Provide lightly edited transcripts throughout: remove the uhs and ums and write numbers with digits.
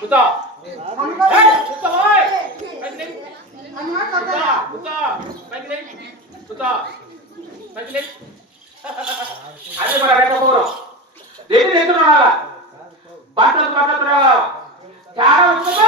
Kuta Kuta ఓయ్ పైకి అన్నా కట్టరా కుతా పైకి లే కుతా పైకి లే అదే మన రేకపోరు దేని ఎత్తునాలా బాటలు బాటలు చాలా ఉందో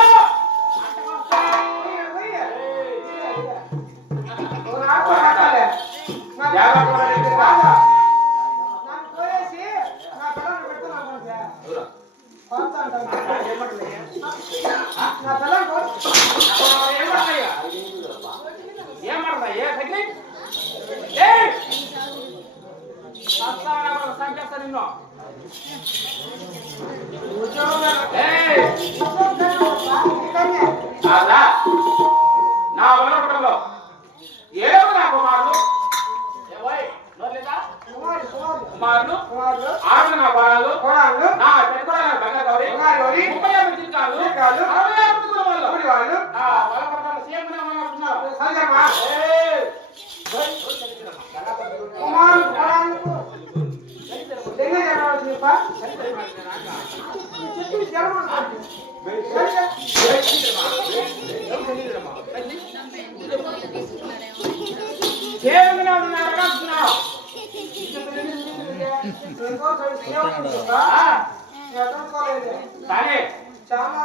నా వలపడంలో ఏడవ నా కుమారుడు కుమారుడు ఆరు నా బాణాలు నా పెద్దల బంగారు 35 జింకాలు 66 కులములు వాళ్ళు నా వలపడంలో సీఎం నామనుకున్నారు సంగమా కుమారుడు దెంగే జనాలు చెప్పా చెప్పి జనాలు దేవుని ఉన్నారా అంటున్నావు సరే చాలా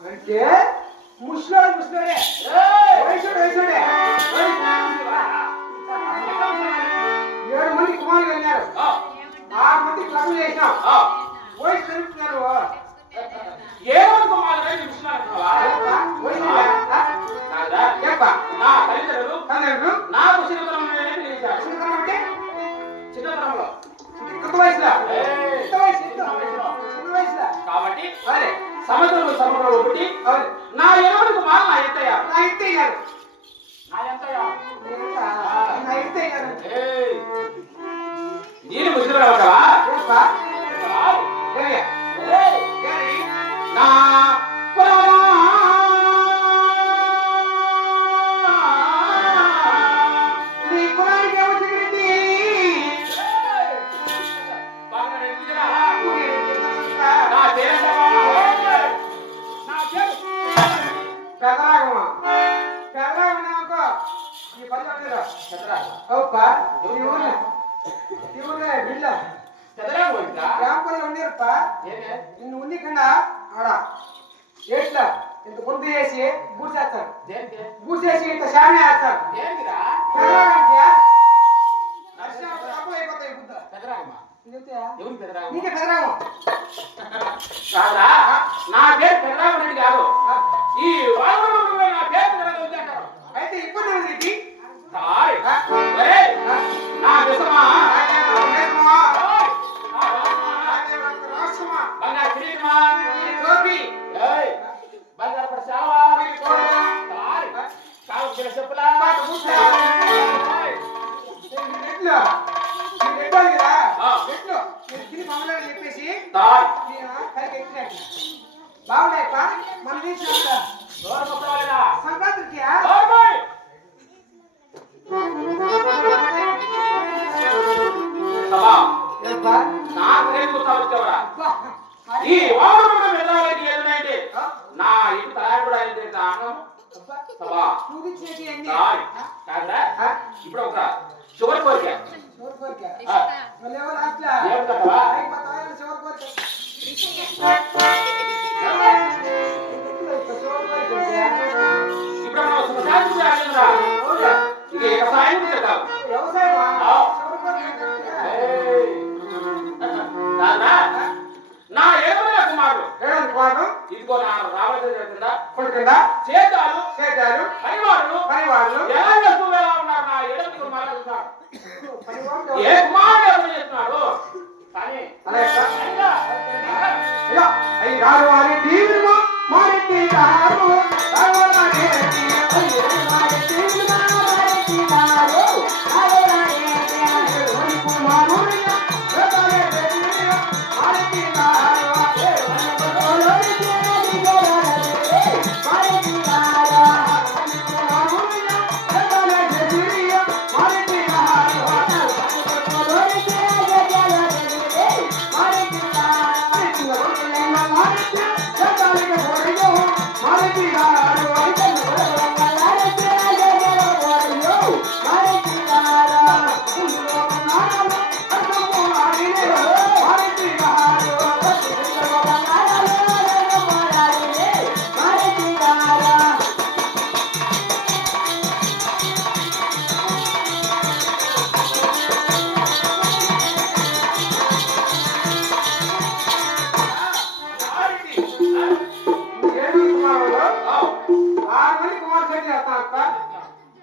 అంటే ముస్లిం ముస్లిమే వయసుడే 7 మంది కుమారులు ఉన్నారు 6 మంది క్లబ్ చేసినాం వయసు జరుపుతున్నారు 7 మంది కుమారులు నా తల్లిదండ్రులు నాకు చిన్నతనం అంటే చిన్నతనంలో కొత్త వయసులో కాబట్టి సంవత్సరం ఒకటి నా 7 మంది కుమారులు నా ఎత్తయ్యా నేను ముసలి అవుతావా నా ఎట్లా ఇంత ముందు చేసి బూసేస్తారు బూసేసి ఇంత శామే వేస్తారు నీకే పెదరాగం నా పేరు పెదరాగం రెడ్డి కాదు ఈ వాతావరణంలో నా పేరు పెదరాగం అంటారు అయితే ఇబ్బంది ఉంది నా ఇదిగో నేను పెట్టాలి కదా ఆ. పెట్టు నేను తిని మామూలు చెప్పేసి తాయ్ నేను కలిగి ఎక్కినట్టు బాగున్నాయప్ప మన తీసినట్ట ఎవరు మొత్తవాలేదా సంక్రాంతికి బాయ్ సభా ఏప్పా నాకు రేపు వచ్చేవరా ఈ వామన మెదవాలకి ఏదంటే నా ఇంటి తయారు కూడా అయింది కారణం సభా నువ్వు ఇచ్చినట్టు అన్ని తాయ్ కాదురా ఇప్పుడు ఒక చివరి కోరిక చివరి కోరిక ఆ. మళ్ళీ ఎవరు అట్లా ఏం కదవా అయిపోతాయి చివరి కోరిక ఇప్పుడు మనం సుఖశాంతి కూడా ఆగేదిరా ఇక ఇక సాయం చేద్దాం వ్యవసాయమా ఆ. చివరి కోరిక ఏయ్. నాన్నా, నా ఏమన్నా కుమారుడు ఏడండి కుమారుడు ఇదిగో నా రావడం కింద కొడుకుందా చేతాలు చేశారు పనివారులు పనివాళ్ళు ఎలా వస్తువులు ఎలా ఉన్నారు నా ఏడుగురు కుమారులు ఉన్నారు పనివాళ్ళు ఏ కుమారుడు ఎవరు చేస్తున్నాడు కానీ అలాగే సార్. అయినా, అయ్యో అయ్యి రారు వారి దీవులు మారెత్తి రారు రారు వారి అయ్యో వారి దీవులు మారెత్తి రారు రారు వారి కుమారుడు రతనే దేవియో మారెత్తి రారు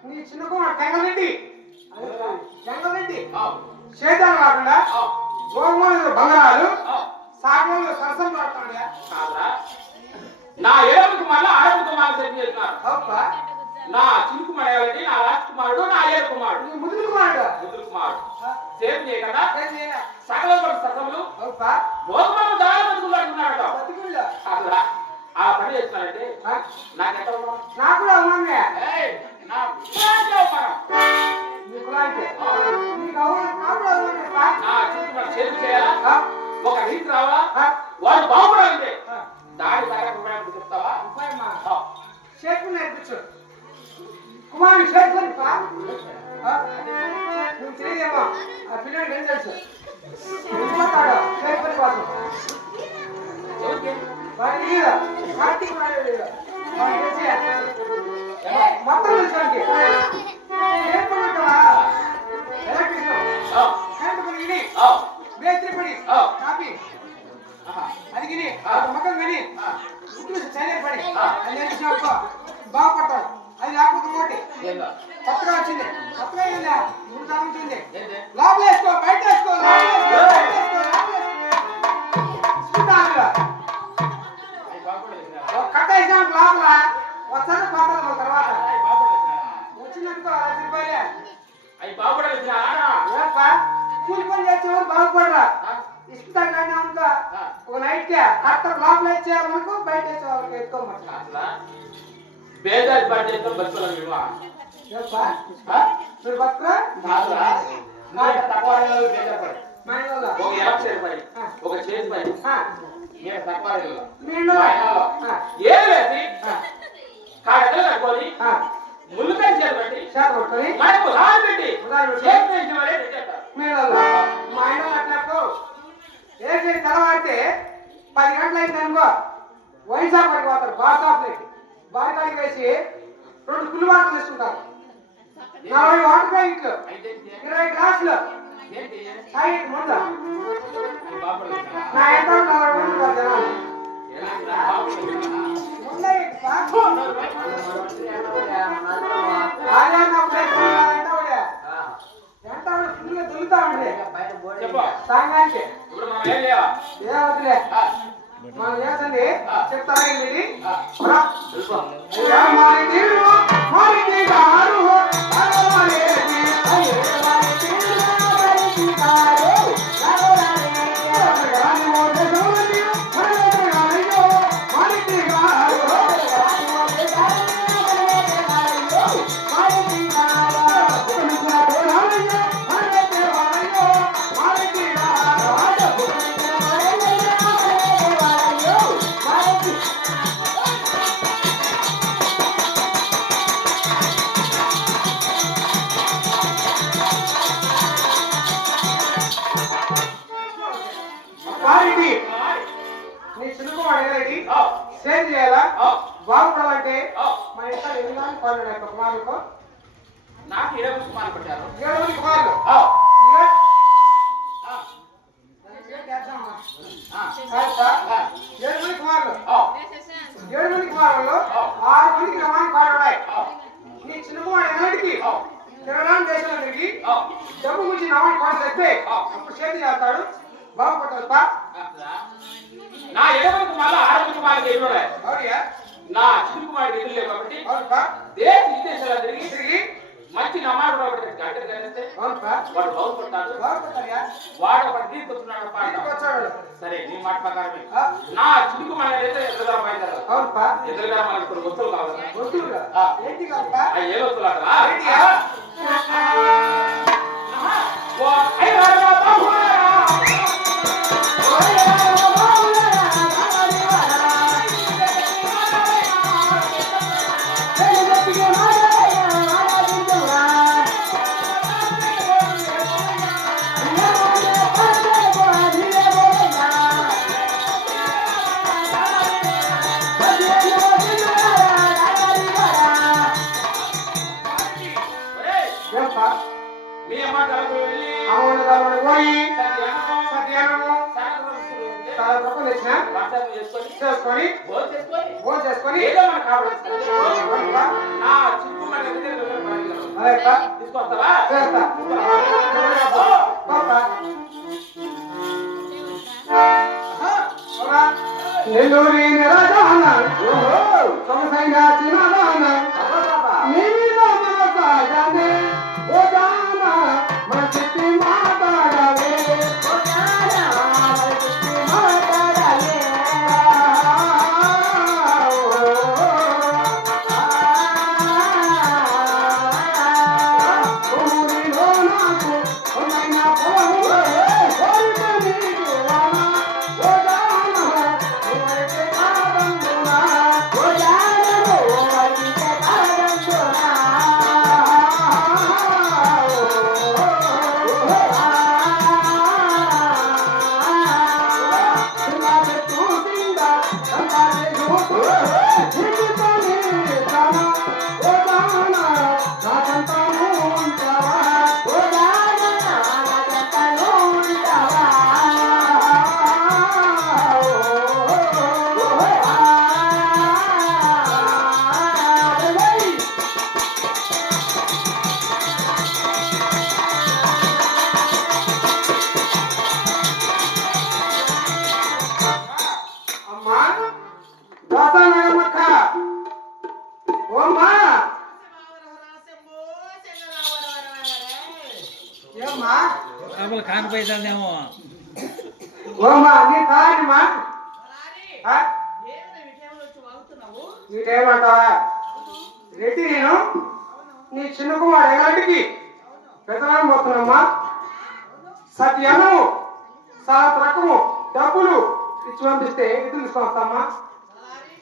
నీ చిన్న కుమార్ తెంగరెడ్డి తెంగరెడ్డి చేతాలు కాకుండా గోగుమూలు బంగారాలు సాగంలో సరసం పడుతున్నాయా కాదురా, నా ఏడు కుమారులు ఆరు కుమారులు సెట్ చేస్తున్నారు అప్ప నా చిన్న కుమారుడు నా రాజ్ కుమారుడు నా ఏడు కుమారుడు నీ ముదురు కుమారుడు ముద్దురు కుమారుడు సేమ్ చేయకుండా ఏం చేయరా సకల సకములు అప్ప భోగమాన దారి బతుకులాడుతున్నాడట బతికుల్లో కాదురా, ఆ పని చేస్తున్నాడంటే నాకెంత ఉన్నావు నాకు కూడా ఉన్నాయా నా కులానికి అవమానం. నీ కులానికి నీకు అవును నాకు కూడా ఉన్నాయా నా చుట్టూ చేతి చేయాలా ఒక రీతి రావాలా వాడు బాగుపడాలంటే దాడి కార్యక్రమానికి చెప్తావా ఉపాయమ్మా చేతులు నేర్పించు కుమారుడు చేతులు నువ్వు తెలియదేమో ఆ పిల్లడికి ఏం తెలుసు వెళ్ళిపోతాడు చేతుల కోసం ఎవరికి? వాడి కార్తీక్ మొత్తం తెలుసుకోండి ఏం పడుతుందా ఎలక్ట్రిషన్ ఆ, హ్యాండ్ పని విని ఆ, మేస్త్రి పని ఆ. కాపీ ఆహా, అది విని ఆ. మగం విని ఆ, ఇంట్లో చైనా పని ఆ. అది నేర్చినాక బాగుపడతాడు అది లేకపోతే ఇంకోటి ఏందో? కొత్తగా వచ్చింది కొత్తగా ఏందా ముందు సాగించింది ఏంది? లోపల వేసుకో బయట వేసుకో లోపల వేసుకో బయట వేసుకో లోపల వేసుకో ఇస్తుందా అవి బాగుపడలేదురా? ఒక కట్ట వేసినాక లోపల వచ్చాక పోతాను తర్వాత అవి బాగుపడలేదురా? వచ్చినందుకు 10 రూపాయలే అవి బాగుపడలేదురా? ఏప్ప కూలి పని చేసేవారు బాగుపడరా ఆ, ఇస్తుంటాను అనుకో ఆ. ఒక నైట్ కి కట్ట లోపల వేసేయాలనుకో బయట వేసేవాళ్ళకి ఎత్తుకోమంట అసలా బేదారి పడితే బతుకులం విలువ ఏప్ప మీరు బతుకురా కాదురా, నీకు తక్కువ రేట్లు బేదారి పడి మా ఇంట్లో ఒక ఎలక్షన్ పడి ఒక చేతి పడి ఆ, నేను తక్కువ రేట్లు మీ ఇంట్లో ఆ, ఏది వేసి కాడలు కట్టుకొని ఆ, ముళ్ళుకాయ చేతి పెట్టి చేత పట్టుకొని మనకు ఉదాహరణ పెట్టి ఉదాహరణ పెట్టి. చేతి వేసిన వాడే పెట్టేస్తారు. మీ ఇంట్లో మా ఇంట్లో అట్లా ఏ చేసి తెల్లవారితే 10 గంటలు అయింది అనుకో వైన్ షాప్ పడికి పోతారు బార్ షాప్ లేకి బార్ కాడికి వేసి 2 ఫుల్ వాటర్ తీసుకుంటారు 40 వాటర్ ప్యాకెట్లు అయితే ఏంటి? 20 గ్లాసులు ఏంటి? తాగి ముందు అది బాగుపడలేదురా? నా ఎంత 40 మంది ఉంటారు జనాలు ఎలాంటిరా? బాగుపడలేదురా? ముందే ఫు, నోరు బయట ఎంత ఫుల్గా దులుతా ఉండే చెప్పు. సాయంకానికి ఇప్పుడు మనం ఏం చేయాలి? ఏ వదిలే ఆ, మనం చేసండి చెప్తారా ఇది ఆ, రా. తెలుసు. అయ్యా మారి తీరు మారి తీరు అయ్యే మారి తీరు కుమారుడికి నీ చిన్నకు వాడేది సేవ్ చేయాలా బాగుపడాలంటే మన ఇంట్లో ఎన్ని కుమారుడు యొక్క కుమారులకు నాకు 7 కుమారులు పెట్టారు. 7 కుమారులు ఏడు కుమారులు 7 కుమారులు 6 మందికి రమాన్ని పాడున్నాయి. నీ చిన్న కుమారుడు ఎన్నటికి తిరగడానికి దేశంలో తిరిగి డబ్బు గురించి నవాన్ని పాట తెస్తే అప్పుడు చేతి చేస్తాడు బాగుపడతా. నా 7 కుమారులు 6 కుమారులు ఎదురున్నాయి. అవునయ్యా నా చిన్న కుమారుడు ఎదురులే కాబట్టి అవునుపా విదేశాలు తిరిగి మంచి నమాడు ఒకటి గంటలు కలిస్తే అవునుపా వాడు బాగుపడతాడు. బాగుపడతాయా వాడు ఒకటి తీసుకొస్తున్నాడు. వచ్చాడు. సరే నీ మాట ప్రకారమే నా చిలుకు మన ఎదురుగా బయలుదేరాలి. అవునుపా ఎదురుగా మనకు కొన్ని వస్తువులు కావాలి. వస్తువులు ఏంటి కావా ఏ వస్తువులు అక్కడ మీ అమ్మ గారు వెళ్ళి అవును కావాలి పోయి సత్యానము సత్యానము చాలా తక్కువ తెచ్చిన చేసుకొని భోజనం చేసుకొని ఏదో మనకు కావాలి. నా చిక్కు మన తీసుకొస్తావా? చేస్తా నెల్లూరి నిరాజాన సొగసైన చిన్నదాన నీలో మన సాజనే ఓ జాన మన చిట్టి మాట్లాడలే ఓ జాన మన చిట్టి మాట్లాడలే ఊరిలో నాకు ఉన్నైనా పొలము కోరిక నీకు వాన ఓ జాన ఓరికే కాదందునా ఓ జాన ఓరికే కాదందునా అమ్మా దాసానగమక్క ఓమ్మా ఏమ్మా డబ్బులు కానిపోయిందేమో. ఓమ్మా నీ కారణమా నీకేమంటావా రెడ్డి నేను నీ చిన్న కుమారు ఎలాంటికి పెద్దవాళ్ళం పోతున్నామ్మా సత్యము సాత్ రకము డబ్బులు ఇచ్చి పంపిస్తే ఇద్దరు తీసుకొస్తామా